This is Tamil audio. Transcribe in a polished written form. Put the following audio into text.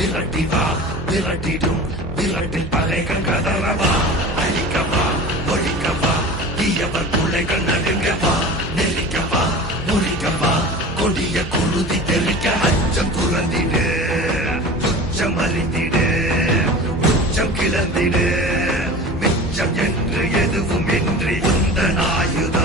விரட்டி வா விரட்டிடும் விரட்டில் பகைகள் கதறவா அழிக்கவா ஒழிக்கவா தீயவர் பிள்ளைகள் நடுங்கவா நெருக்கவா முறிக்கவா கொடிய குருதி தெளிக்க அச்சம் துறந்திடு துச்சம் அறிந்திடு உச்சம் கிளந்திடு மிச்சம் என்று எதுவும் இன்றி உந்தன் ஆயுதம்